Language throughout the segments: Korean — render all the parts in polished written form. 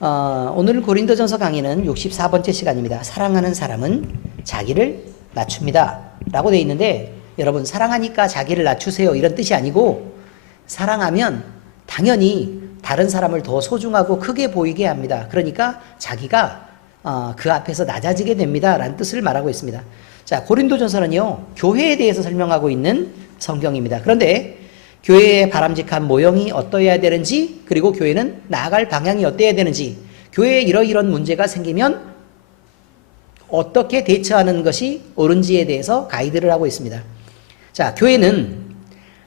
오늘 고린도전서 강의는 64번째 시간입니다. 사랑하는 사람은 자기를 낮춥니다 라고 되어 있는데, 여러분, 사랑하니까 자기를 낮추세요 이런 뜻이 아니고, 사랑하면 당연히 다른 사람을 더 소중하고 크게 보이게 합니다. 그러니까 자기가 그 앞에서 낮아지게 됩니다 라는 뜻을 말하고 있습니다. 자, 고린도전서는요, 교회에 대해서 설명하고 있는 성경입니다. 그런데 교회의 바람직한 모형이 어떠해야 되는지, 그리고 교회는 나아갈 방향이 어떠해야 되는지, 교회에 이러이런 문제가 생기면 어떻게 대처하는 것이 옳은지에 대해서 가이드를 하고 있습니다. 자, 교회는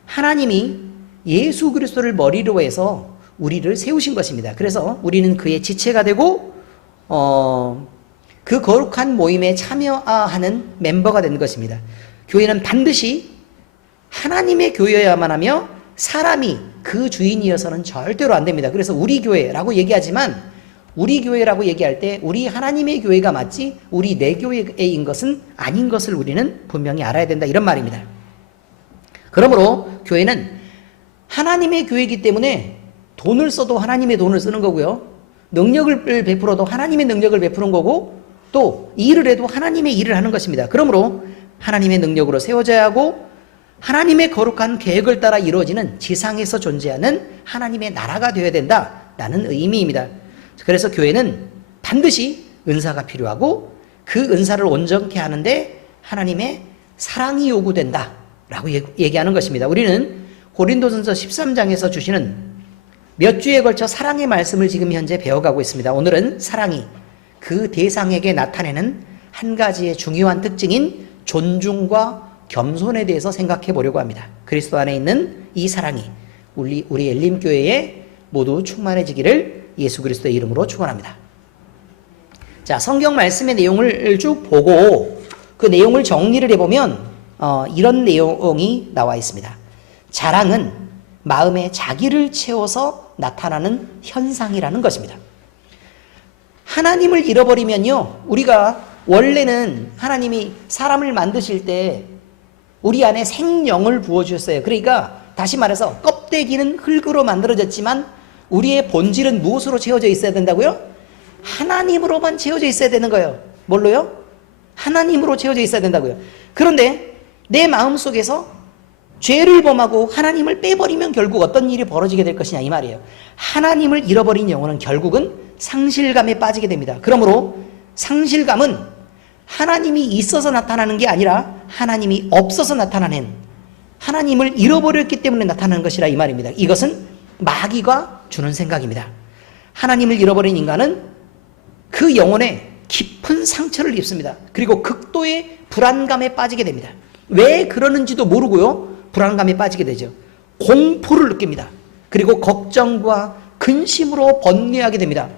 하나님이 예수 그리스도를 머리로 해서 우리를 세우신 것입니다. 그래서 우리는 그의 지체가 되고 그 거룩한 모임에 참여하는 멤버가 되는 것입니다. 교회는 반드시 하나님의 교회여야만 하며 사람이 그 주인이어서는 절대로 안 됩니다. 그래서 우리 교회라고 얘기하지만, 우리 교회라고 얘기할 때 우리 하나님의 교회가 맞지 우리 내 교회인 것은 아닌 것을 우리는 분명히 알아야 된다, 이런 말입니다. 그러므로 교회는 하나님의 교회이기 때문에 돈을 써도 하나님의 돈을 쓰는 거고요, 능력을 베풀어도 하나님의 능력을 베푸는 거고, 또 일을 해도 하나님의 일을 하는 것입니다. 그러므로 하나님의 능력으로 세워져야 하고, 하나님의 거룩한 계획을 따라 이루어지는 지상에서 존재하는 하나님의 나라가 되어야 된다라는 의미입니다. 그래서 교회는 반드시 은사가 필요하고, 그 은사를 온전케 하는데 하나님의 사랑이 요구된다라고 얘기하는 것입니다. 우리는 고린도전서 13장에서 주시는 몇 주에 걸쳐 사랑의 말씀을 지금 현재 배워가고 있습니다. 오늘은 사랑이 그 대상에게 나타내는 한 가지의 중요한 특징인 존중과 겸손에 대해서 생각해 보려고 합니다. 그리스도 안에 있는 이 사랑이 우리 엘림교회에 모두 충만해지기를 예수 그리스도의 이름으로 축원합니다. 자, 성경 말씀의 내용을 쭉 보고 그 내용을 정리를 해보면 이런 내용이 나와 있습니다. 자랑은 마음에 자기를 채워서 나타나는 현상이라는 것입니다. 하나님을 잃어버리면요, 우리가 원래는 하나님이 사람을 만드실 때 우리 안에 생명을 부어주셨어요. 그러니까 다시 말해서 껍데기는 흙으로 만들어졌지만 우리의 본질은 무엇으로 채워져 있어야 된다고요? 하나님으로만 채워져 있어야 되는 거예요. 뭘로요? 하나님으로 채워져 있어야 된다고요. 그런데 내 마음속에서 죄를 범하고 하나님을 빼버리면 결국 어떤 일이 벌어지게 될 것이냐, 이 말이에요. 하나님을 잃어버린 영혼은 결국은 상실감에 빠지게 됩니다. 그러므로 상실감은 하나님이 있어서 나타나는 게 아니라 하나님이 없어서 나타나는, 하나님을 잃어버렸기 때문에 나타나는 것이라, 이 말입니다. 이것은 마귀가 주는 생각입니다. 하나님을 잃어버린 인간은 그 영혼에 깊은 상처를 입습니다. 그리고 극도의 불안감에 빠지게 됩니다. 왜 그러는지도 모르고요, 불안감에 빠지게 되죠. 공포를 느낍니다. 그리고 걱정과 근심으로 번뇌하게 됩니다.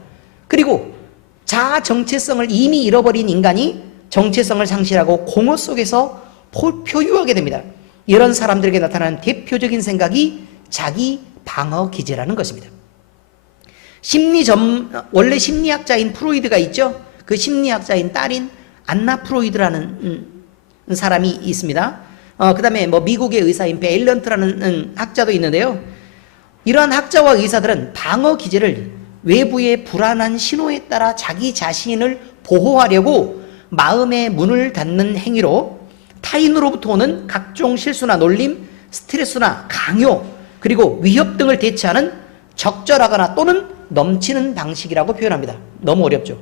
그리고 자아 정체성을 이미 잃어버린 인간이 정체성을 상실하고 공허 속에서 표유하게 됩니다. 이런 사람들에게 나타나는 대표적인 생각이 자기 방어 기제라는 것입니다. 원래 심리학자인 프로이드가 있죠. 그 심리학자인 딸인 안나 프로이드라는 사람이 있습니다. 그 다음에 미국의 의사인 베일런트라는 학자도 있는데요. 이러한 학자와 의사들은 방어 기제를 외부의 불안한 신호에 따라 자기 자신을 보호하려고 마음의 문을 닫는 행위로 타인으로부터 오는 각종 실수나 놀림, 스트레스나 강요, 그리고 위협 등을 대처하는 적절하거나 또는 넘치는 방식이라고 표현합니다. 너무 어렵죠?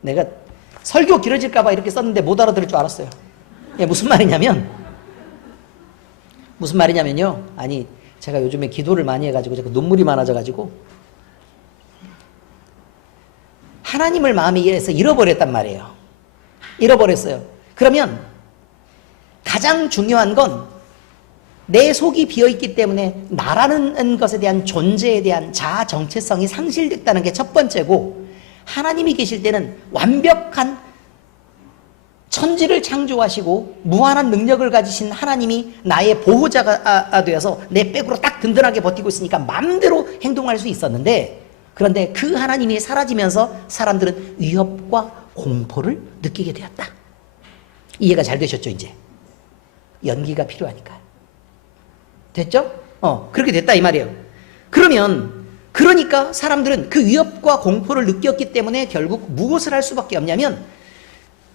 내가 설교 길어질까 봐 이렇게 썼는데 못 알아들을 줄 알았어요. 무슨 말이냐면요. 아니, 제가 요즘에 기도를 많이 해가지고 제가 눈물이 많아져가지고 하나님을 마음에서 잃어버렸단 말이에요. 잃어버렸어요. 그러면 가장 중요한 건 내 속이 비어있기 때문에 나라는 것에 대한 존재에 대한 자아 정체성이 상실됐다는 게 첫 번째고, 하나님이 계실 때는 완벽한 천지를 창조하시고 무한한 능력을 가지신 하나님이 나의 보호자가 되어서 내 백으로 딱 든든하게 버티고 있으니까 마음대로 행동할 수 있었는데, 그런데 그 하나님이 사라지면서 사람들은 위협과 공포를 느끼게 되었다. 이해가 잘 되셨죠? 이제 연기가 필요하니까. 됐죠? 그렇게 됐다 이 말이에요. 그러면 그러니까 사람들은 그 위협과 공포를 느꼈기 때문에 결국 무엇을 할 수밖에 없냐면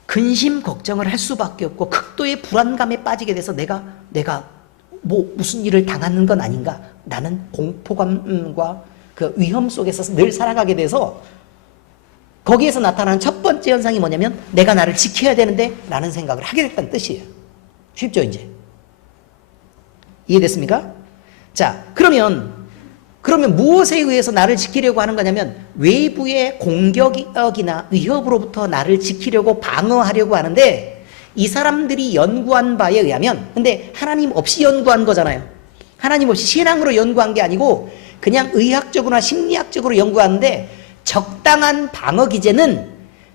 근심 걱정을 할 수밖에 없고 극도의 불안감에 빠지게 돼서 내가 뭐 무슨 일을 당하는 건 아닌가, 나는 공포감과 그 위험 속에서 늘 살아가게 돼서 거기에서 나타나는 첫 번째 현상이 뭐냐면 내가 나를 지켜야 되는데 라는 생각을 하게 됐다는 뜻이에요. 쉽죠 이제? 이해됐습니까? 자, 그러면 무엇에 의해서 나를 지키려고 하는 거냐면 외부의 공격이나 위협으로부터 나를 지키려고 방어하려고 하는데, 이 사람들이 연구한 바에 의하면, 근데 하나님 없이 연구한 거잖아요. 하나님 없이 신앙으로 연구한 게 아니고 그냥 의학적으로나 심리학적으로 연구하는데, 적당한 방어 기제는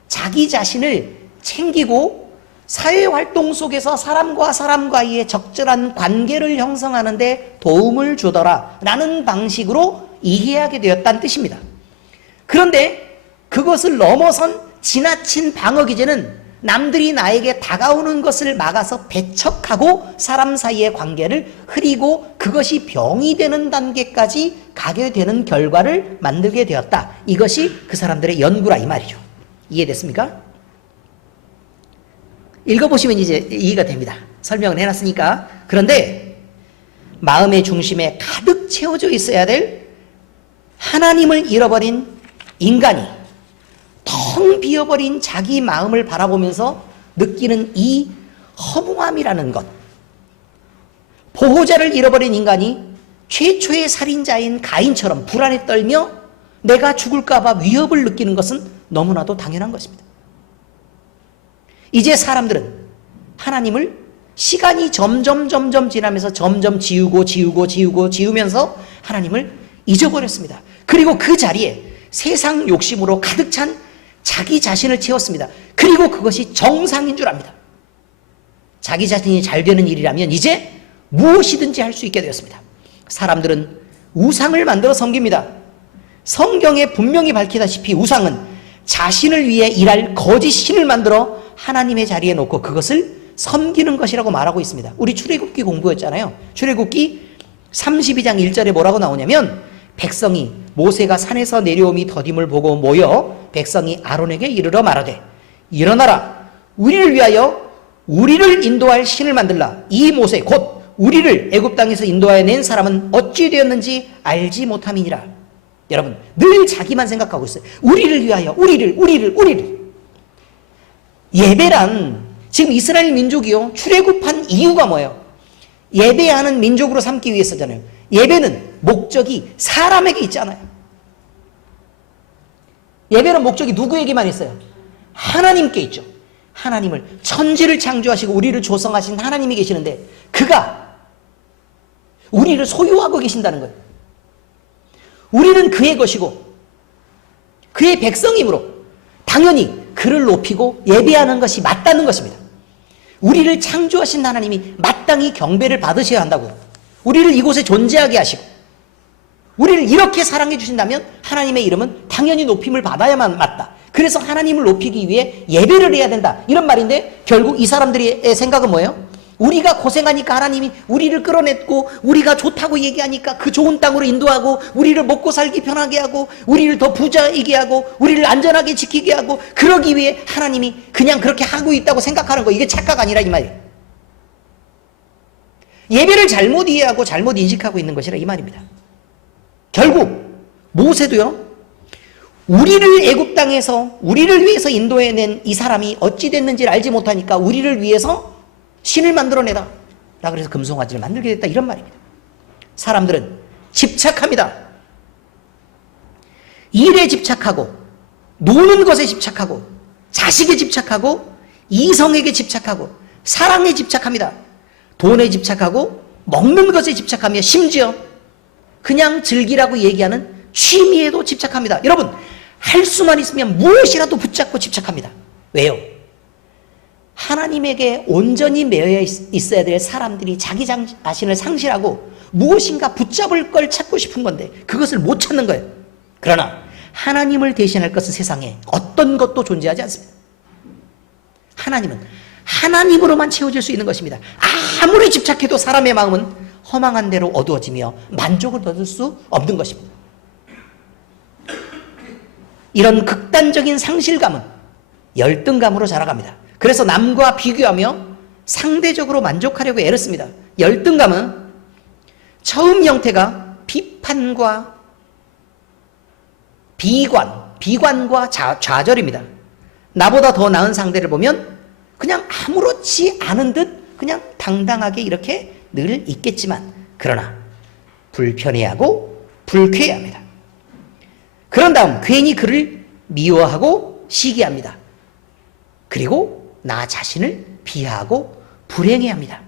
자기 자신을 챙기고 사회활동 속에서 사람과 사람과의 적절한 관계를 형성하는 데 도움을 주더라 라는 방식으로 이해하게 되었다는 뜻입니다. 그런데 그것을 넘어선 지나친 방어 기제는 남들이 나에게 다가오는 것을 막아서 배척하고 사람 사이의 관계를 흐리고 그것이 병이 되는 단계까지 가게 되는 결과를 만들게 되었다. 이것이 그 사람들의 연구라 이 말이죠. 이해됐습니까? 읽어보시면 이제 이해가 됩니다. 설명을 해놨으니까. 그런데 마음의 중심에 가득 채워져 있어야 될 하나님을 잃어버린 인간이 텅 비어버린 자기 마음을 바라보면서 느끼는 이 허무함이라는 것, 보호자를 잃어버린 인간이 최초의 살인자인 가인처럼 불안에 떨며 내가 죽을까 봐 위협을 느끼는 것은 너무나도 당연한 것입니다. 이제 사람들은 하나님을 시간이 점점 지나면서 점점 지우면서 하나님을 잊어버렸습니다. 그리고 그 자리에 세상 욕심으로 가득 찬 자기 자신을 채웠습니다. 그리고 그것이 정상인 줄 압니다. 자기 자신이 잘 되는 일이라면 이제 무엇이든지 할 수 있게 되었습니다. 사람들은 우상을 만들어 섬깁니다. 성경에 분명히 밝히다시피 우상은 자신을 위해 일할 거짓 신을 만들어 하나님의 자리에 놓고 그것을 섬기는 것이라고 말하고 있습니다. 우리 출애굽기 공부했잖아요. 출애굽기 32장 1절에 뭐라고 나오냐면, 백성이 모세가 산에서 내려옴이 더딤을 보고 모여 백성이 아론에게 이르러 말하되, 일어나라, 우리를 위하여 우리를 인도할 신을 만들라. 이 모세 곧 우리를 애굽 땅에서 인도하여 낸 사람은 어찌 되었는지 알지 못함이니라. 여러분, 늘 자기만 생각하고 있어요. 우리를 위하여, 우리를. 예배란, 지금 이스라엘 민족이요, 출애굽한 이유가 뭐예요? 예배하는 민족으로 삼기 위해서잖아요. 예배는 목적이 사람에게 있잖아요. 예배는 목적이 누구에게만 있어요? 하나님께 있죠. 하나님을, 천지를 창조하시고 우리를 조성하신 하나님이 계시는데 그가 우리를 소유하고 계신다는 거예요. 우리는 그의 것이고 그의 백성이므로 당연히 그를 높이고 예배하는 것이 맞다는 것입니다. 우리를 창조하신 하나님이 마땅히 경배를 받으셔야 한다고. 우리를 이곳에 존재하게 하시고 우리를 이렇게 사랑해 주신다면 하나님의 이름은 당연히 높임을 받아야만 맞다. 그래서 하나님을 높이기 위해 예배를 해야 된다, 이런 말인데, 결국 이 사람들의 생각은 뭐예요? 우리가 고생하니까 하나님이 우리를 끌어냈고, 우리가 좋다고 얘기하니까 그 좋은 땅으로 인도하고, 우리를 먹고 살기 편하게 하고, 우리를 더 부자이게 하고, 우리를 안전하게 지키게 하고, 그러기 위해 하나님이 그냥 그렇게 하고 있다고 생각하는 거, 이게 착각 아니라 이 말이에요. 예배를 잘못 이해하고 잘못 인식하고 있는 것이라 이 말입니다. 결국 모세도요, 우리를 애굽 땅에서 우리를 위해서 인도해낸 이 사람이 어찌 됐는지를 알지 못하니까 우리를 위해서 신을 만들어내라 라 그래서 금송아지를 만들게 됐다, 이런 말입니다. 사람들은 집착합니다. 일에 집착하고, 노는 것에 집착하고, 자식에 집착하고, 이성에게 집착하고, 사랑에 집착합니다. 돈에 집착하고, 먹는 것에 집착하며, 심지어 그냥 즐기라고 얘기하는 취미에도 집착합니다. 여러분, 할 수만 있으면 무엇이라도 붙잡고 집착합니다. 왜요? 하나님에게 온전히 매여 있어야 될 사람들이 자기 자신을 상실하고 무엇인가 붙잡을 걸 찾고 싶은 건데 그것을 못 찾는 거예요. 그러나 하나님을 대신할 것은 세상에 어떤 것도 존재하지 않습니다. 하나님은 하나님으로만 채워질 수 있는 것입니다. 아무리 집착해도 사람의 마음은 허망한 대로 어두워지며 만족을 얻을 수 없는 것입니다. 이런 극단적인 상실감은 열등감으로 자라갑니다. 그래서 남과 비교하며 상대적으로 만족하려고 애를 씁니다. 열등감은 처음 형태가 비판과 비관과 좌절입니다. 나보다 더 나은 상대를 보면 그냥 아무렇지 않은 듯 그냥 당당하게 이렇게 늘 있겠지만 그러나 불편해하고 불쾌해합니다. 그런 다음 괜히 그를 미워하고 시기합니다. 그리고 나 자신을 비하하고 불행해합니다.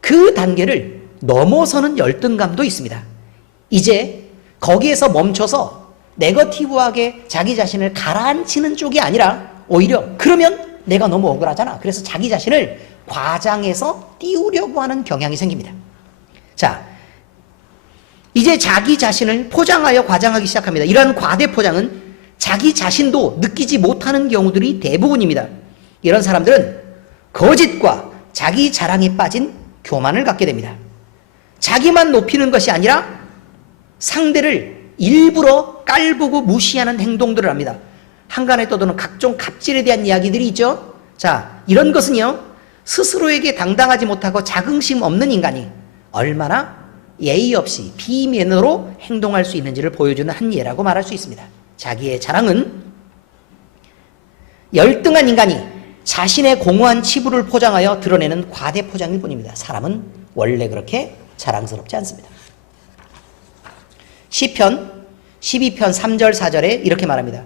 그 단계를 넘어서는 열등감도 있습니다. 이제 거기에서 멈춰서 네거티브하게 자기 자신을 가라앉히는 쪽이 아니라 오히려 그러면 내가 너무 억울하잖아. 그래서 자기 자신을 과장해서 띄우려고 하는 경향이 생깁니다. 자, 이제 자기 자신을 포장하여 과장하기 시작합니다. 이러한 과대 포장은 자기 자신도 느끼지 못하는 경우들이 대부분입니다. 이런 사람들은 거짓과 자기 자랑에 빠진 교만을 갖게 됩니다. 자기만 높이는 것이 아니라 상대를 일부러 깔보고 무시하는 행동들을 합니다. 한간에 떠도는 각종 갑질에 대한 이야기들이 있죠. 자, 이런 것은요, 스스로에게 당당하지 못하고 자긍심 없는 인간이 얼마나 예의 없이 비매너로 행동할 수 있는지를 보여주는 한 예라고 말할 수 있습니다. 자기의 자랑은 열등한 인간이 자신의 공허한 치부를 포장하여 드러내는 과대 포장일 뿐입니다. 사람은 원래 그렇게 자랑스럽지 않습니다. 시편 12편 3절 4절에 이렇게 말합니다.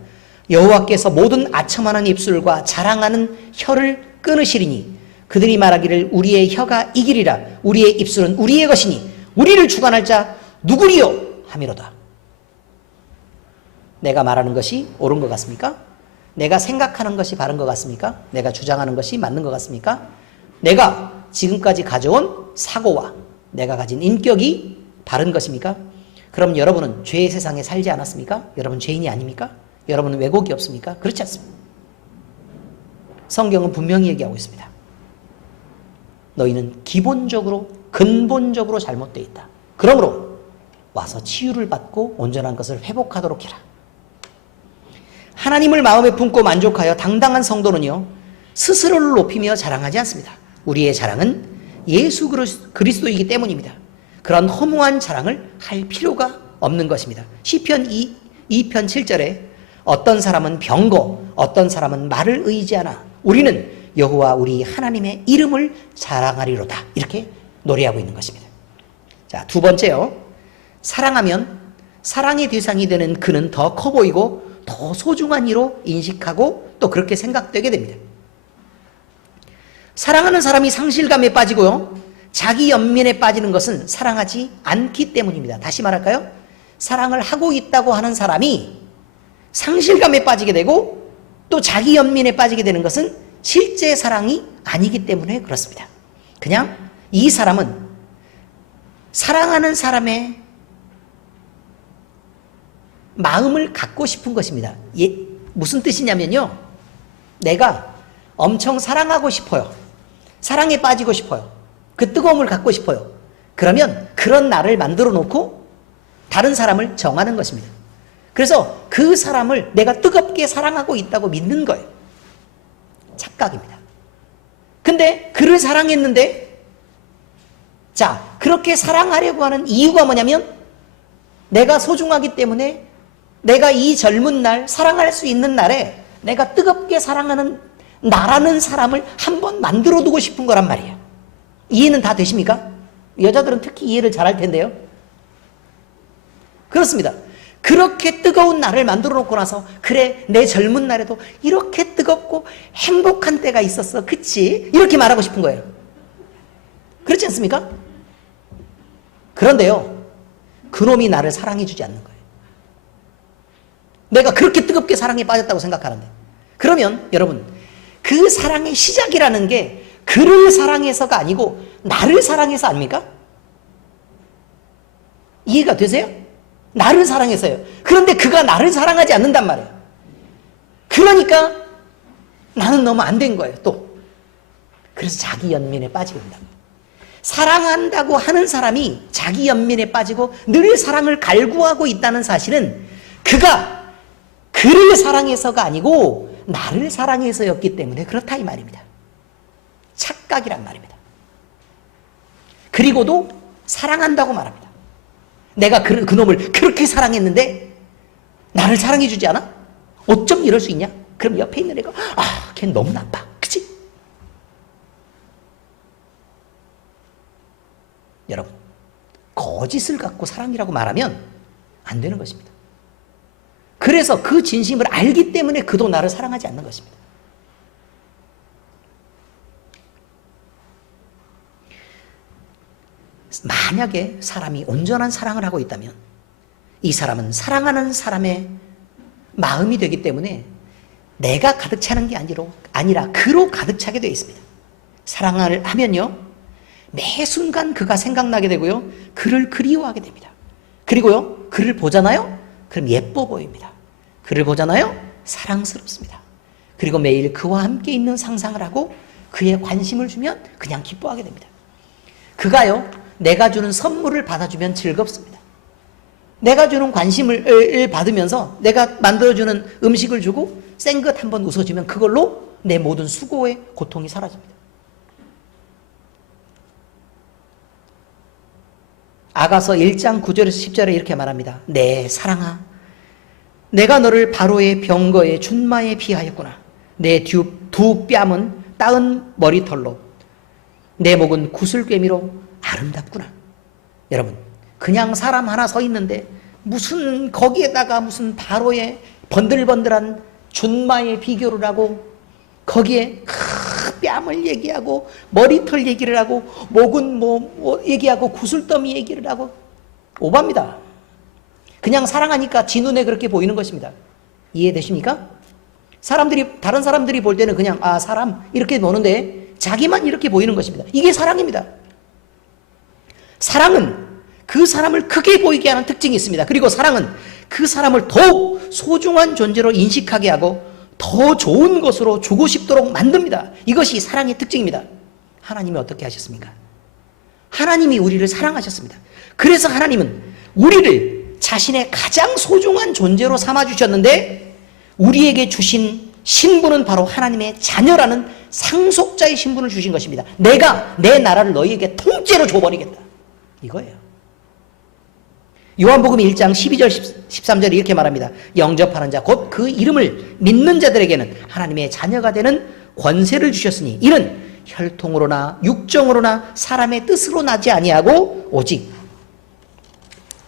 여호와께서 모든 아첨하는 입술과 자랑하는 혀를 끊으시리니 그들이 말하기를 우리의 혀가 이기리라. 우리의 입술은 우리의 것이니 우리를 주관할 자 누구리요 하미로다. 내가 말하는 것이 옳은 것 같습니까? 내가 생각하는 것이 바른 것 같습니까? 내가 주장하는 것이 맞는 것 같습니까? 내가 지금까지 가져온 사고와 내가 가진 인격이 바른 것입니까? 그럼 여러분은 죄의 세상에 살지 않았습니까? 여러분 죄인이 아닙니까? 여러분은 왜곡이 없습니까? 그렇지 않습니다. 성경은 분명히 얘기하고 있습니다. 너희는 기본적으로 근본적으로 잘못되어 있다. 그러므로 와서 치유를 받고 온전한 것을 회복하도록 해라. 하나님을 마음에 품고 만족하여 당당한 성도는요, 스스로를 높이며 자랑하지 않습니다. 우리의 자랑은 예수 그리스도이기 때문입니다. 그런 허무한 자랑을 할 필요가 없는 것입니다. 시편 2편 7절에 어떤 사람은 병거, 어떤 사람은 말을 의지하나 우리는 여호와 우리 하나님의 이름을 자랑하리로다. 이렇게 노래하고 있는 것입니다. 자, 두 번째요. 사랑하면 사랑의 대상이 되는 그는 더 커 보이고 더 소중한 이로 인식하고 또 그렇게 생각되게 됩니다. 사랑하는 사람이 상실감에 빠지고요, 자기 연민에 빠지는 것은 사랑하지 않기 때문입니다. 다시 말할까요? 사랑을 하고 있다고 하는 사람이 상실감에 빠지게 되고 또 자기 연민에 빠지게 되는 것은 실제 사랑이 아니기 때문에 그렇습니다. 그냥 이 사람은 사랑하는 사람의 마음을 갖고 싶은 것입니다. 무슨 뜻이냐면요, 내가 엄청 사랑하고 싶어요. 사랑에 빠지고 싶어요. 그 뜨거움을 갖고 싶어요. 그러면 그런 나를 만들어 놓고 다른 사람을 정하는 것입니다. 그래서 그 사람을 내가 뜨겁게 사랑하고 있다고 믿는 거예요. 착각입니다. 근데 그를 사랑했는데, 자, 그렇게 사랑하려고 하는 이유가 뭐냐면 내가 소중하기 때문에 내가 이 젊은 날, 사랑할 수 있는 날에 내가 뜨겁게 사랑하는 나라는 사람을 한번 만들어 두고 싶은 거란 말이에요. 이해는 다 되십니까? 여자들은 특히 이해를 잘할 텐데요. 그렇습니다. 그렇게 뜨거운 날을 만들어 놓고 나서 그래, 내 젊은 날에도 이렇게 뜨겁고 행복한 때가 있었어. 그치? 이렇게 말하고 싶은 거예요. 그렇지 않습니까? 그런데요, 그놈이 나를 사랑해 주지 않는 거예요. 내가 그렇게 뜨겁게 사랑에 빠졌다고 생각하는데, 그러면 여러분, 그 사랑의 시작이라는 게 그를 사랑해서가 아니고 나를 사랑해서 아닙니까? 이해가 되세요? 나를 사랑해서요. 그런데 그가 나를 사랑하지 않는단 말이에요. 그러니까 나는 너무 안 된 거예요, 또. 그래서 자기 연민에 빠지게 된다. 사랑한다고 하는 사람이 자기 연민에 빠지고 늘 사랑을 갈구하고 있다는 사실은 그가 그를 사랑해서가 아니고 나를 사랑해서였기 때문에 그렇다 이 말입니다. 착각이란 말입니다. 그리고도 사랑한다고 말합니다. 내가 그 놈을 그렇게 사랑했는데 나를 사랑해 주지 않아? 어쩜 이럴 수 있냐? 그럼 옆에 있는 애가 걔 너무 나빠. 그치? 여러분, 거짓을 갖고 사랑이라고 말하면 안 되는 것입니다. 그래서 그 진심을 알기 때문에 그도 나를 사랑하지 않는 것입니다. 만약에 사람이 온전한 사랑을 하고 있다면 이 사람은 사랑하는 사람의 마음이 되기 때문에 내가 가득 차는 게 아니라 그로 가득 차게 되어 있습니다. 사랑을 하면요, 매 순간 그가 생각나게 되고요, 그를 그리워하게 됩니다. 그리고요, 그를 보잖아요, 그럼 예뻐 보입니다. 그를 보잖아요, 사랑스럽습니다. 그리고 매일 그와 함께 있는 상상을 하고 그의 관심을 주면 그냥 기뻐하게 됩니다. 그가요, 내가 주는 선물을 받아주면 즐겁습니다. 내가 주는 관심을 받으면서 내가 만들어주는 음식을 주고 쌩긋 한번 웃어주면 그걸로 내 모든 수고의 고통이 사라집니다. 아가서 1장 9절에서 10절에 이렇게 말합니다. 내 사랑아, 내가 너를 바로의 병거에 준마에 비하였구나. 내 두 뺨은 따은 머리털로 내 목은 구슬꿰미로 아름답구나. 여러분, 그냥 사람 하나 서 있는데 무슨 거기에다가 무슨 바로의 번들번들한 준마의 비교를 하고 거기에 뺨을 얘기하고 머리털 얘기를 하고 목은 뭐 얘기하고 구슬더미 얘기를 하고 오바입니다. 그냥 사랑하니까 지 눈에 그렇게 보이는 것입니다. 이해되십니까? 다른 사람들이 볼 때는 그냥 사람 이렇게 보는데 자기만 이렇게 보이는 것입니다. 이게 사랑입니다. 사랑은 그 사람을 크게 보이게 하는 특징이 있습니다. 그리고 사랑은 그 사람을 더욱 소중한 존재로 인식하게 하고 더 좋은 것으로 주고 싶도록 만듭니다. 이것이 사랑의 특징입니다. 하나님이 어떻게 하셨습니까? 하나님이 우리를 사랑하셨습니다. 그래서 하나님은 우리를 자신의 가장 소중한 존재로 삼아주셨는데 우리에게 주신 신분은 바로 하나님의 자녀라는 상속자의 신분을 주신 것입니다. 내가 내 나라를 너희에게 통째로 줘버리겠다. 이거예요. 요한복음 1장 12절 13절에 이렇게 말합니다. 영접하는 자 곧 그 이름을 믿는 자들에게는 하나님의 자녀가 되는 권세를 주셨으니 이는 혈통으로나 육정으로나 사람의 뜻으로 나지 아니하고 오직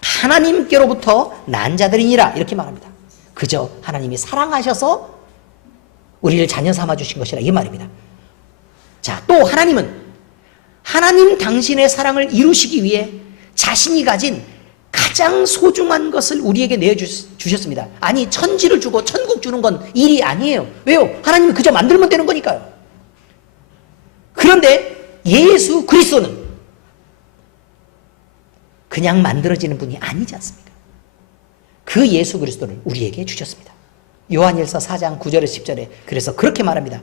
하나님께로부터 난 자들이니라. 이렇게 말합니다. 그저 하나님이 사랑하셔서 우리를 자녀 삼아 주신 것이라 이 말입니다. 자, 또 하나님은 하나님 당신의 사랑을 이루시기 위해 자신이 가진 가장 소중한 것을 우리에게 내어주셨습니다. 아니, 천지를 주고 천국 주는 건 일이 아니에요. 왜요? 하나님이 그저 만들면 되는 거니까요. 그런데 예수 그리스도는 그냥 만들어지는 분이 아니지 않습니까? 그 예수 그리스도를 우리에게 주셨습니다. 요한일서 4장 9절에서 10절에 그래서 그렇게 말합니다.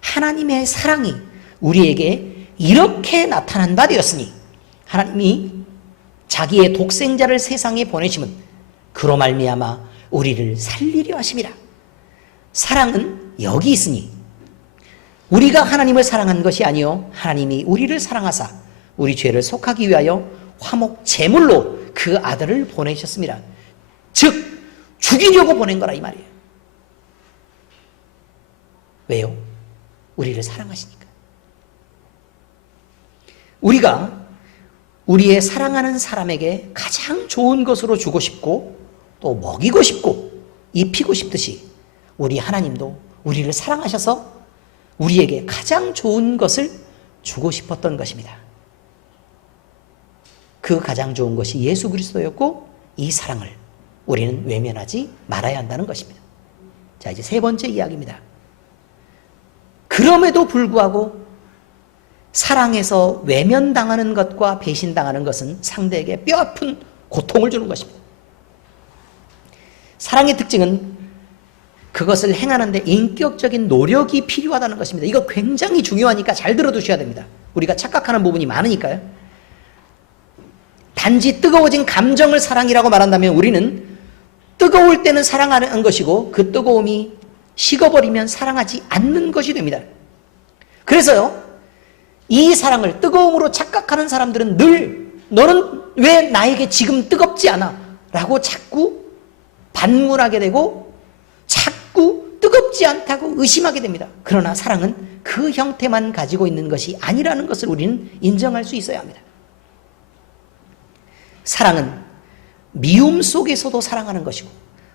하나님의 사랑이 우리에게 이렇게 나타난 바 되었으니 하나님이 자기의 독생자를 세상에 보내심은 그로 말미암아 우리를 살리려 하심이라. 사랑은 여기 있으니 우리가 하나님을 사랑한 것이 아니요 하나님이 우리를 사랑하사 우리 죄를 속하기 위하여 화목 제물로 그 아들을 보내셨습니다. 즉 죽이려고 보낸 거라 이 말이에요. 왜요? 우리를 사랑하시니까. 우리가 우리의 사랑하는 사람에게 가장 좋은 것으로 주고 싶고 또 먹이고 싶고 입히고 싶듯이 우리 하나님도 우리를 사랑하셔서 우리에게 가장 좋은 것을 주고 싶었던 것입니다. 그 가장 좋은 것이 예수 그리스도였고 이 사랑을 우리는 외면하지 말아야 한다는 것입니다. 자, 이제 세 번째 이야기입니다. 그럼에도 불구하고 사랑에서 외면당하는 것과 배신당하는 것은 상대에게 뼈아픈 고통을 주는 것입니다. 사랑의 특징은 그것을 행하는데 인격적인 노력이 필요하다는 것입니다. 이거 굉장히 중요하니까 잘 들어두셔야 됩니다. 우리가 착각하는 부분이 많으니까요. 단지 뜨거워진 감정을 사랑이라고 말한다면 우리는 뜨거울 때는 사랑하는 것이고 그 뜨거움이 식어버리면 사랑하지 않는 것이 됩니다. 그래서요, 이 사랑을 뜨거움으로 착각하는 사람들은 늘 너는 왜 나에게 지금 뜨겁지 않아? 라고 자꾸 반문하게 되고 자꾸 뜨겁지 않다고 의심하게 됩니다. 그러나 사랑은 그 형태만 가지고 있는 것이 아니라는 것을 우리는 인정할 수 있어야 합니다. 사랑은 미움 속에서도 사랑하는 것이고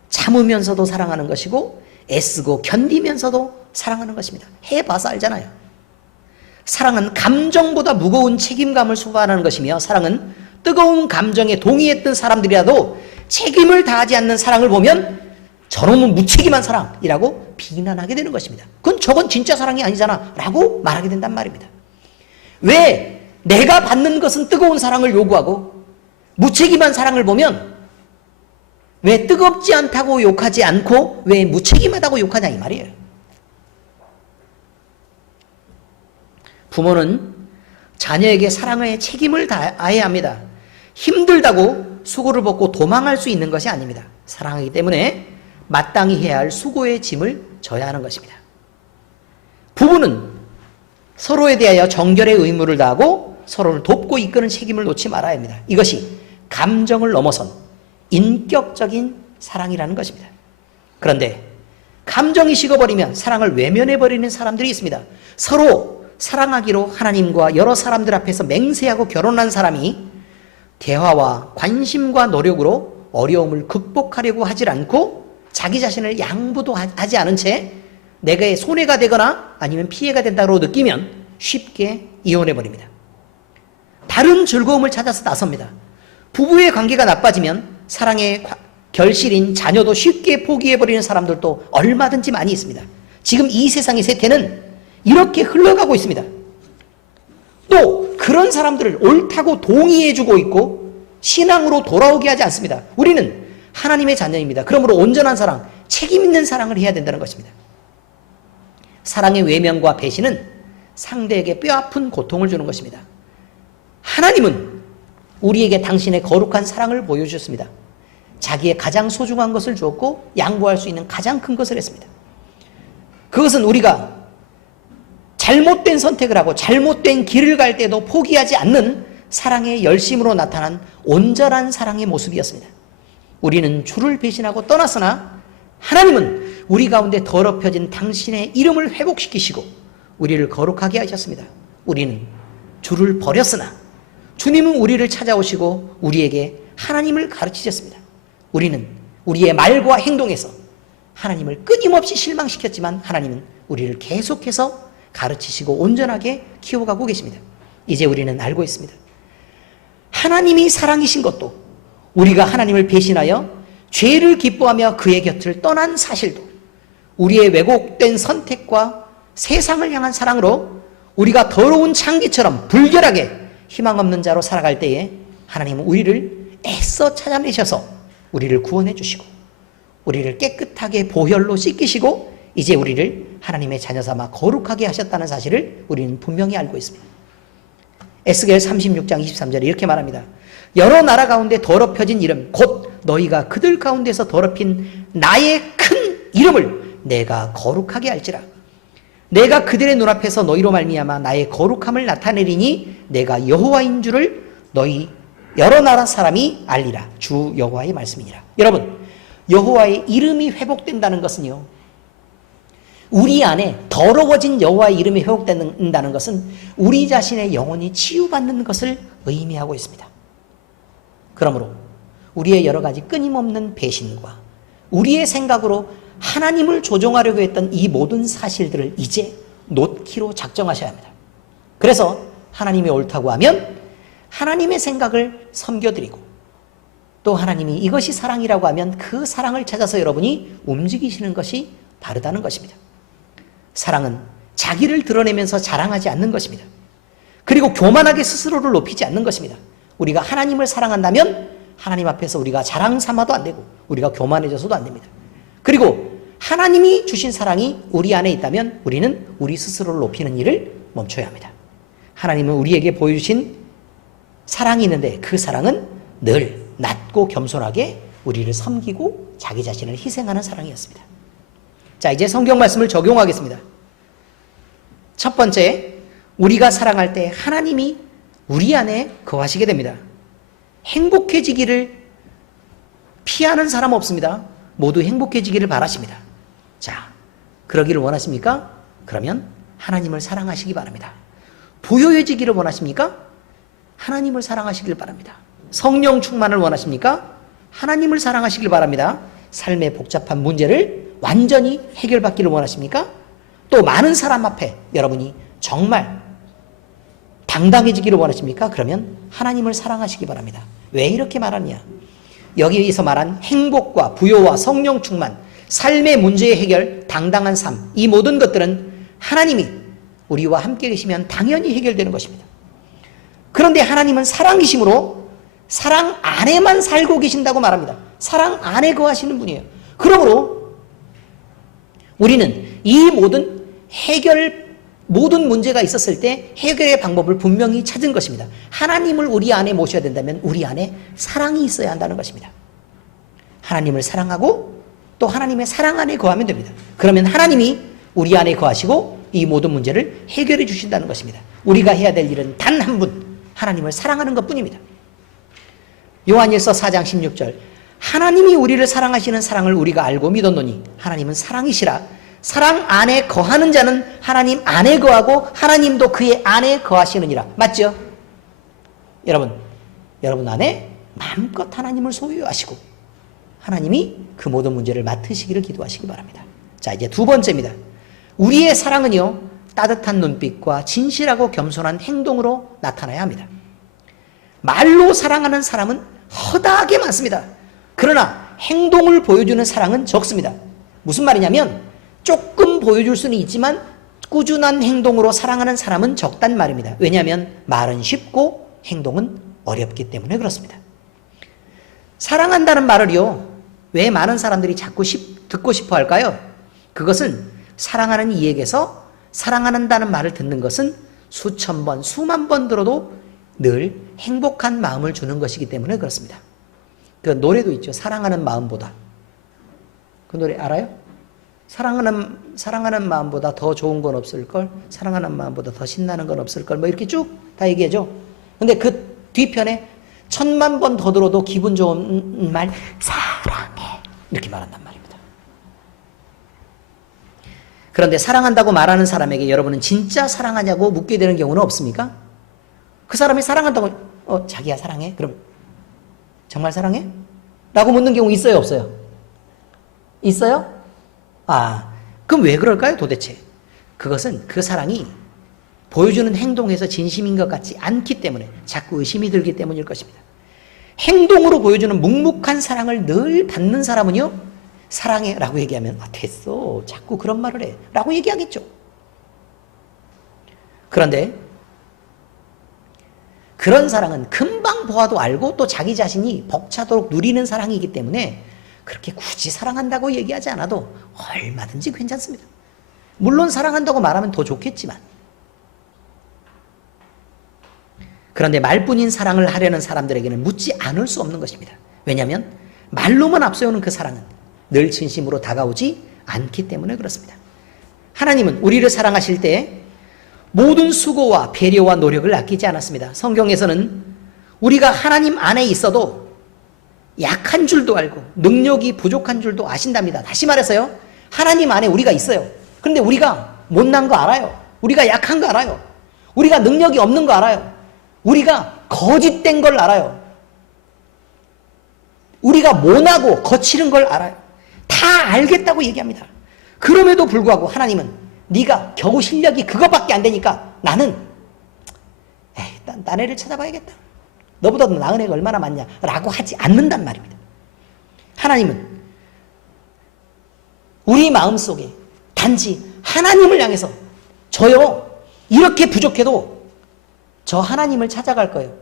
참으면서도 사랑하는 것이고 애쓰고 견디면서도 사랑하는 것입니다. 해봐서 알잖아요. 사랑은 감정보다 무거운 책임감을 수반하는 것이며 사랑은 뜨거운 감정에 동의했던 사람들이라도 책임을 다하지 않는 사랑을 보면 저놈은 무책임한 사랑이라고 비난하게 되는 것입니다. 저건 진짜 사랑이 아니잖아 라고 말하게 된단 말입니다. 왜 내가 받는 것은 뜨거운 사랑을 요구하고 무책임한 사랑을 보면 왜 뜨겁지 않다고 욕하지 않고 왜 무책임하다고 욕하냐 이 말이에요. 부모는 자녀에게 사랑의 책임을 다해야 합니다. 힘들다고 수고를 벗고 도망할 수 있는 것이 아닙니다. 사랑하기 때문에 마땅히 해야 할 수고의 짐을 져야 하는 것입니다. 부부는 서로에 대하여 정결의 의무를 다하고 서로를 돕고 이끄는 책임을 놓지 말아야 합니다. 이것이 감정을 넘어선 인격적인 사랑이라는 것입니다. 그런데 감정이 식어버리면 사랑을 외면해버리는 사람들이 있습니다. 서로 사랑하기로 하나님과 여러 사람들 앞에서 맹세하고 결혼한 사람이 대화와 관심과 노력으로 어려움을 극복하려고 하질 않고 자기 자신을 양보도 하지 않은 채 내게 손해가 되거나 아니면 피해가 된다고 느끼면 쉽게 이혼해버립니다. 다른 즐거움을 찾아서 나섭니다. 부부의 관계가 나빠지면 사랑의 결실인 자녀도 쉽게 포기해버리는 사람들도 얼마든지 많이 있습니다. 지금 이 세상의 세태는 이렇게 흘러가고 있습니다. 또 그런 사람들을 옳다고 동의해주고 있고 신앙으로 돌아오게 하지 않습니다. 우리는 하나님의 자녀입니다. 그러므로 온전한 사랑, 책임 있는 사랑을 해야 된다는 것입니다. 사랑의 외면과 배신은 상대에게 뼈아픈 고통을 주는 것입니다. 하나님은 우리에게 당신의 거룩한 사랑을 보여주셨습니다. 자기의 가장 소중한 것을 주었고 양보할 수 있는 가장 큰 것을 했습니다. 그것은 우리가 잘못된 선택을 하고 잘못된 길을 갈 때도 포기하지 않는 사랑의 열심으로 나타난 온전한 사랑의 모습이었습니다. 우리는 주를 배신하고 떠났으나 하나님은 우리 가운데 더럽혀진 당신의 이름을 회복시키시고 우리를 거룩하게 하셨습니다. 우리는 주를 버렸으나 주님은 우리를 찾아오시고 우리에게 하나님을 가르치셨습니다. 우리는 우리의 말과 행동에서 하나님을 끊임없이 실망시켰지만 하나님은 우리를 계속해서 가르치시고 온전하게 키워가고 계십니다. 이제 우리는 알고 있습니다. 하나님이 사랑이신 것도 우리가 하나님을 배신하여 죄를 기뻐하며 그의 곁을 떠난 사실도 우리의 왜곡된 선택과 세상을 향한 사랑으로 우리가 더러운 창기처럼 불결하게 희망 없는 자로 살아갈 때에 하나님은 우리를 애써 찾아내셔서 우리를 구원해 주시고 우리를 깨끗하게 보혈로 씻기시고 이제 우리를 하나님의 자녀 삼아 거룩하게 하셨다는 사실을 우리는 분명히 알고 있습니다. 에스겔 36장 23절에 이렇게 말합니다. 여러 나라 가운데 더럽혀진 이름 곧 너희가 그들 가운데서 더럽힌 나의 큰 이름을 내가 거룩하게 할지라. 내가 그들의 눈앞에서 너희로 말미암아 나의 거룩함을 나타내리니 내가 여호와인 줄을 너희 여러 나라 사람이 알리라. 주 여호와의 말씀이니라. 여러분, 여호와의 이름이 회복된다는 것은요, 우리 안에 더러워진 여호와의 이름이 회복된다는 것은 우리 자신의 영혼이 치유받는 것을 의미하고 있습니다. 그러므로 우리의 여러 가지 끊임없는 배신과 우리의 생각으로 하나님을 조종하려고 했던 이 모든 사실들을 이제 놓기로 작정하셔야 합니다. 그래서 하나님이 옳다고 하면 하나님의 생각을 섬겨드리고 또 하나님이 이것이 사랑이라고 하면 그 사랑을 찾아서 여러분이 움직이시는 것이 바르다는 것입니다. 사랑은 자기를 드러내면서 자랑하지 않는 것입니다. 그리고 교만하게 스스로를 높이지 않는 것입니다. 우리가 하나님을 사랑한다면 하나님 앞에서 우리가 자랑 삼아도 안 되고 우리가 교만해져서도 안 됩니다. 그리고 하나님이 주신 사랑이 우리 안에 있다면 우리는 우리 스스로를 높이는 일을 멈춰야 합니다. 하나님은 우리에게 보여주신 사랑이 있는데 그 사랑은 늘 낮고 겸손하게 우리를 섬기고 자기 자신을 희생하는 사랑이었습니다. 자, 이제 성경 말씀을 적용하겠습니다. 첫 번째, 우리가 사랑할 때 하나님이 우리 안에 거하시게 됩니다. 행복해지기를 피하는 사람 없습니다. 모두 행복해지기를 바라십니다. 자, 그러기를 원하십니까? 그러면 하나님을 사랑하시기 바랍니다. 부유해지기를 원하십니까? 하나님을 사랑하시길 바랍니다. 성령 충만을 원하십니까? 하나님을 사랑하시길 바랍니다. 삶의 복잡한 문제를 완전히 해결받기를 원하십니까? 또 많은 사람 앞에 여러분이 정말 당당해지기를 원하십니까? 그러면 하나님을 사랑하시기 바랍니다. 왜 이렇게 말하느냐? 여기에서 말한 행복과 부요와 성령 충만, 삶의 문제의 해결, 당당한 삶, 이 모든 것들은 하나님이 우리와 함께 계시면 당연히 해결되는 것입니다. 그런데 하나님은 사랑이심으로 사랑 안에만 살고 계신다고 말합니다. 사랑 안에 거하시는 분이에요. 그러므로 우리는 이 모든 문제가 있었을 때 해결의 방법을 분명히 찾은 것입니다. 하나님을 우리 안에 모셔야 된다면 우리 안에 사랑이 있어야 한다는 것입니다. 하나님을 사랑하고 또 하나님의 사랑 안에 거하면 됩니다. 그러면 하나님이 우리 안에 거하시고 이 모든 문제를 해결해 주신다는 것입니다. 우리가 해야 될 일은 단 한 분, 하나님을 사랑하는 것뿐입니다. 요한일서 4장 16절, 하나님이 우리를 사랑하시는 사랑을 우리가 알고 믿었노니 하나님은 사랑이시라. 사랑 안에 거하는 자는 하나님 안에 거하고 하나님도 그의 안에 거하시느니라. 맞죠? 여러분 안에 마음껏 하나님을 소유하시고 하나님이 그 모든 문제를 맡으시기를 기도하시기 바랍니다. 자, 이제 두 번째입니다. 우리의 사랑은요, 따뜻한 눈빛과 진실하고 겸손한 행동으로 나타나야 합니다. 말로 사랑하는 사람은 허다하게 많습니다. 그러나 행동을 보여주는 사랑은 적습니다. 무슨 말이냐면 조금 보여줄 수는 있지만 꾸준한 행동으로 사랑하는 사람은 적단 말입니다. 왜냐하면 말은 쉽고 행동은 어렵기 때문에 그렇습니다. 사랑한다는 말을요, 왜 많은 사람들이 자꾸 듣고 싶어 할까요? 그것은 사랑하는 이에게서 사랑한다는 말을 듣는 것은 수천 번, 수만 번 들어도 늘 행복한 마음을 주는 것이기 때문에 그렇습니다. 그 노래도 있죠. 사랑하는 마음보다. 그 노래 알아요? 사랑하는 마음보다 더 좋은 건 없을걸? 사랑하는 마음보다 더 신나는 건 없을걸? 뭐 이렇게 쭉 다 얘기해줘. 근데 그 뒤편에 1000만 번 더 들어도 기분 좋은 말, 사랑해. 이렇게 말한단 말입니다. 그런데 사랑한다고 말하는 사람에게 여러분은 진짜 사랑하냐고 묻게 되는 경우는 없습니까? 그 사람이 사랑한다고, 자기야 사랑해? 그럼 정말 사랑해? 라고 묻는 경우 있어요, 없어요? 있어요? 그럼 왜 그럴까요, 도대체? 그것은 그 사랑이 보여주는 행동에서 진심인 것 같지 않기 때문에 자꾸 의심이 들기 때문일 것입니다. 행동으로 보여주는 묵묵한 사랑을 늘 받는 사람은요, 사랑해 라고 얘기하면 됐어, 자꾸 그런 말을 해 라고 얘기하겠죠. 그런데 그런 사랑은 금방 보아도 알고 또 자기 자신이 벅차도록 누리는 사랑이기 때문에 그렇게 굳이 사랑한다고 얘기하지 않아도 얼마든지 괜찮습니다. 물론 사랑한다고 말하면 더 좋겠지만, 그런데 말뿐인 사랑을 하려는 사람들에게는 묻지 않을 수 없는 것입니다. 왜냐하면 말로만 앞세우는 그 사랑은 늘 진심으로 다가오지 않기 때문에 그렇습니다. 하나님은 우리를 사랑하실 때 모든 수고와 배려와 노력을 아끼지 않았습니다. 성경에서는 우리가 하나님 안에 있어도 약한 줄도 알고 능력이 부족한 줄도 아신답니다. 다시 말해서요, 하나님 안에 우리가 있어요. 그런데 우리가 못난 거 알아요. 우리가 약한 거 알아요. 우리가 능력이 없는 거 알아요. 우리가 거짓된 걸 알아요. 우리가 모나고 거칠은 걸 알아요. 다 알겠다고 얘기합니다. 그럼에도 불구하고 하나님은 네가 겨우 실력이 그거밖에 안 되니까 나는 딴 애를 찾아봐야겠다. 너보다 더 나은 애가 얼마나 많냐 라고 하지 않는단 말입니다. 하나님은 우리 마음속에 단지 하나님을 향해서 저요, 이렇게 부족해도 저 하나님을 찾아갈 거예요.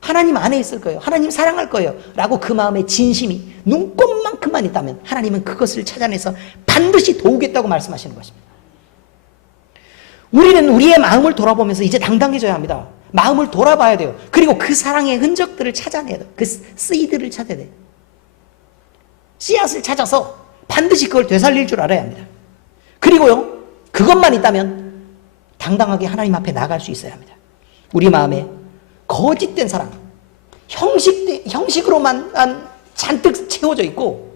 하나님 안에 있을 거예요. 하나님 사랑할 거예요. 라고 그 마음의 진심이 눈꼽만큼만 있다면 하나님은 그것을 찾아내서 반드시 도우겠다고 말씀하시는 것입니다. 우리는 우리의 마음을 돌아보면서 이제 당당해져야 합니다. 마음을 돌아봐야 돼요. 그리고 그 사랑의 흔적들을 찾아내야 돼요. 그 씨들을 찾아야 돼요. 씨앗을 찾아서 반드시 그걸 되살릴 줄 알아야 합니다. 그리고요, 그것만 있다면 당당하게 하나님 앞에 나갈 수 있어야 합니다. 우리 마음에 거짓된 사랑, 형식으로만 잔뜩 채워져 있고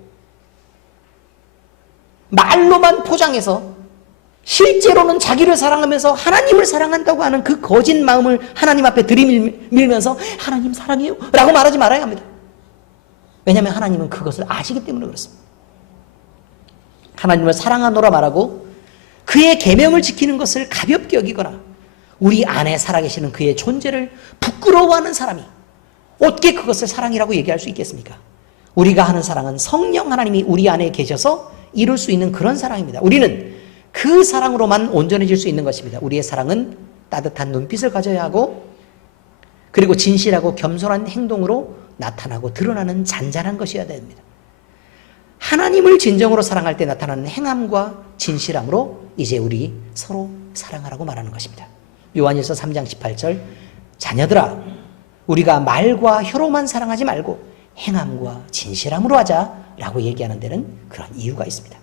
말로만 포장해서 실제로는 자기를 사랑하면서 하나님을 사랑한다고 하는 그 거짓 마음을 하나님 앞에 들이밀면서 하나님 사랑해요 라고 말하지 말아야 합니다. 왜냐하면 하나님은 그것을 아시기 때문에 그렇습니다. 하나님을 사랑하노라 말하고 그의 계명을 지키는 것을 가볍게 여기거나 우리 안에 살아계시는 그의 존재를 부끄러워하는 사람이 어떻게 그것을 사랑이라고 얘기할 수 있겠습니까? 우리가 하는 사랑은 성령 하나님이 우리 안에 계셔서 이룰 수 있는 그런 사랑입니다. 우리는 그 사랑으로만 온전해질 수 있는 것입니다. 우리의 사랑은 따뜻한 눈빛을 가져야 하고 그리고 진실하고 겸손한 행동으로 나타나고 드러나는 잔잔한 것이어야 됩니다. 하나님을 진정으로 사랑할 때 나타나는 행함과 진실함으로 이제 우리 서로 사랑하라고 말하는 것입니다. 요한일서 3장 18절 자녀들아 우리가 말과 혀로만 사랑하지 말고 행함과 진실함으로 하자라고 얘기하는 데는 그런 이유가 있습니다.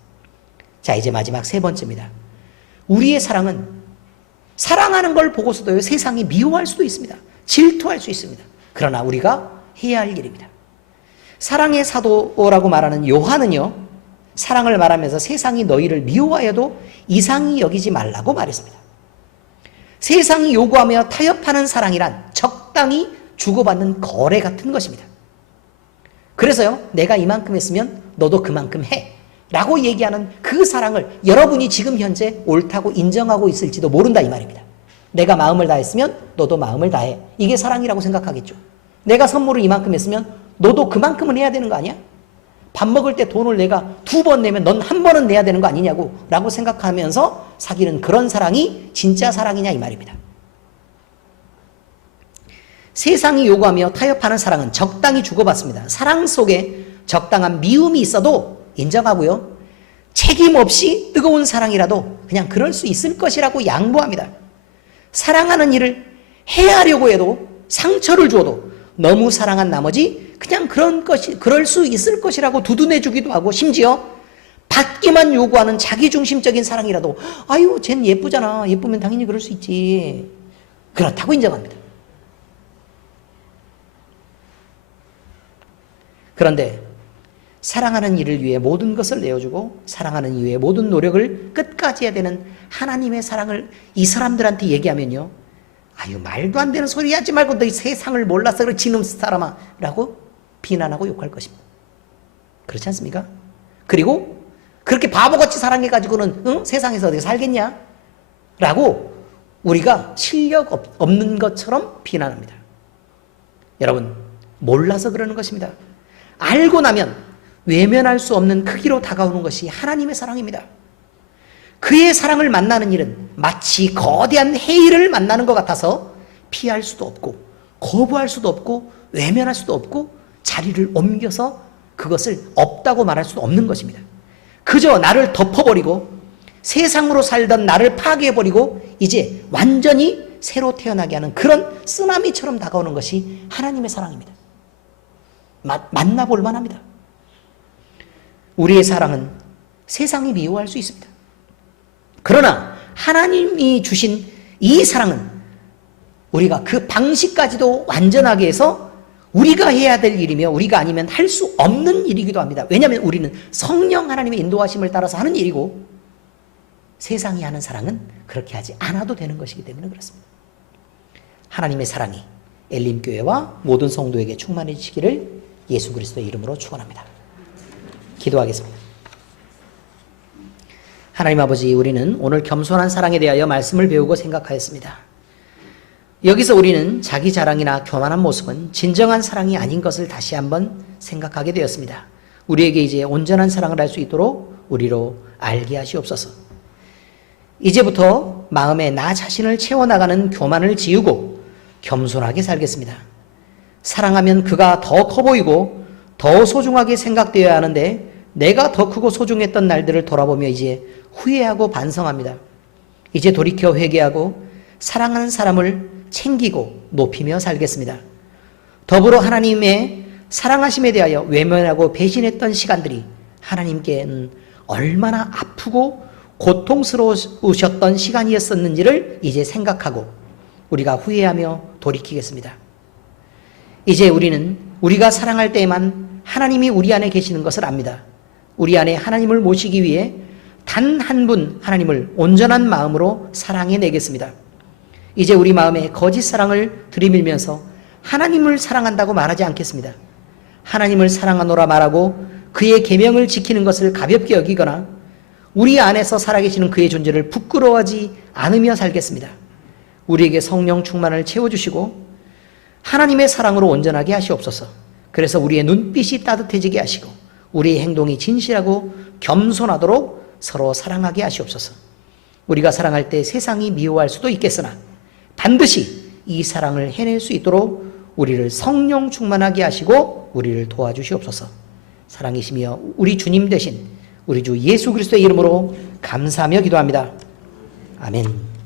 자, 이제 마지막 세 번째입니다. 우리의 사랑은 사랑하는 걸 보고서도 세상이 미워할 수도 있습니다. 질투할 수 있습니다. 그러나 우리가 해야 할 일입니다. 사랑의 사도라고 말하는 요한은요, 사랑을 말하면서 세상이 너희를 미워하여도 이상히 여기지 말라고 말했습니다. 세상이 요구하며 타협하는 사랑이란 적당히 주고받는 거래 같은 것입니다. 그래서요, 내가 이만큼 했으면 너도 그만큼 해 라고 얘기하는 그 사랑을 여러분이 지금 현재 옳다고 인정하고 있을지도 모른다 이 말입니다. 내가 마음을 다했으면 너도 마음을 다해. 이게 사랑이라고 생각하겠죠. 내가 선물을 이만큼 했으면 너도 그만큼은 해야 되는 거 아니야? 밥 먹을 때 돈을 내가 2번 내면 넌 1번은 내야 되는 거 아니냐고 라고 생각하면서 사귀는 그런 사랑이 진짜 사랑이냐 이 말입니다. 세상이 요구하며 타협하는 사랑은 적당히 주고받습니다. 사랑 속에 적당한 미움이 있어도 인정하고요. 책임 없이 뜨거운 사랑이라도 그냥 그럴 수 있을 것이라고 양보합니다. 사랑하는 일을 해하려고 해도 상처를 주어도 너무 사랑한 나머지 그냥 그럴 수 있을 것이라고 두둔해주기도 하고 심지어 받기만 요구하는 자기중심적인 사랑이라도 아유 쟨 예쁘잖아. 예쁘면 당연히 그럴 수 있지. 그렇다고 인정합니다. 그런데 사랑하는 일을 위해 모든 것을 내어주고 사랑하는 이유에 모든 노력을 끝까지 해야 되는 하나님의 사랑을 이 사람들한테 얘기하면요. 아유 말도 안 되는 소리 하지 말고 너 세상을 몰라서 그래 지놈 사람아 라고 비난하고 욕할 것입니다. 그렇지 않습니까? 그리고 그렇게 바보같이 사랑해가지고는 세상에서 어떻게 살겠냐? 라고 우리가 실력 없는 것처럼 비난합니다. 여러분 몰라서 그러는 것입니다. 알고 나면 외면할 수 없는 크기로 다가오는 것이 하나님의 사랑입니다. 그의 사랑을 만나는 일은 마치 거대한 해일을 만나는 것 같아서 피할 수도 없고 거부할 수도 없고 외면할 수도 없고 자리를 옮겨서 그것을 없다고 말할 수도 없는 것입니다. 그저 나를 덮어버리고 세상으로 살던 나를 파괴해버리고 이제 완전히 새로 태어나게 하는 그런 쓰나미처럼 다가오는 것이 하나님의 사랑입니다. 만나볼 만합니다. 우리의 사랑은 세상이 미워할 수 있습니다. 그러나 하나님이 주신 이 사랑은 우리가 그 방식까지도 완전하게 해서 우리가 해야 될 일이며 우리가 아니면 할 수 없는 일이기도 합니다. 왜냐하면 우리는 성령 하나님의 인도하심을 따라서 하는 일이고 세상이 하는 사랑은 그렇게 하지 않아도 되는 것이기 때문에 그렇습니다. 하나님의 사랑이 엘림교회와 모든 성도에게 충만해지기를 예수 그리스도의 이름으로 축원합니다. 기도하겠습니다. 하나님 아버지, 우리는 오늘 겸손한 사랑에 대하여 말씀을 배우고 생각하였습니다. 여기서 우리는 자기 자랑이나 교만한 모습은 진정한 사랑이 아닌 것을 다시 한번 생각하게 되었습니다. 우리에게 이제 온전한 사랑을 할 수 있도록 우리로 알게 하시옵소서. 이제부터 마음에 나 자신을 채워나가는 교만을 지우고 겸손하게 살겠습니다. 사랑하면 그가 더 커 보이고 더 소중하게 생각되어야 하는데 내가 더 크고 소중했던 날들을 돌아보며 이제 후회하고 반성합니다. 이제 돌이켜 회개하고 사랑하는 사람을 챙기고 높이며 살겠습니다. 더불어 하나님의 사랑하심에 대하여 외면하고 배신했던 시간들이 하나님께는 얼마나 아프고 고통스러우셨던 시간이었었는지를 이제 생각하고 우리가 후회하며 돌이키겠습니다. 이제 우리는 우리가 사랑할 때에만 하나님이 우리 안에 계시는 것을 압니다. 우리 안에 하나님을 모시기 위해 단 한 분 하나님을 온전한 마음으로 사랑해 내겠습니다. 이제 우리 마음에 거짓 사랑을 들이밀면서 하나님을 사랑한다고 말하지 않겠습니다. 하나님을 사랑하노라 말하고 그의 계명을 지키는 것을 가볍게 여기거나 우리 안에서 살아계시는 그의 존재를 부끄러워하지 않으며 살겠습니다. 우리에게 성령 충만을 채워주시고 하나님의 사랑으로 온전하게 하시옵소서. 그래서 우리의 눈빛이 따뜻해지게 하시고 우리의 행동이 진실하고 겸손하도록 서로 사랑하게 하시옵소서. 우리가 사랑할 때 세상이 미워할 수도 있겠으나 반드시 이 사랑을 해낼 수 있도록 우리를 성령 충만하게 하시고 우리를 도와주시옵소서. 사랑이시며 우리 주님 되신 우리 주 예수 그리스도의 이름으로 감사하며 기도합니다. 아멘.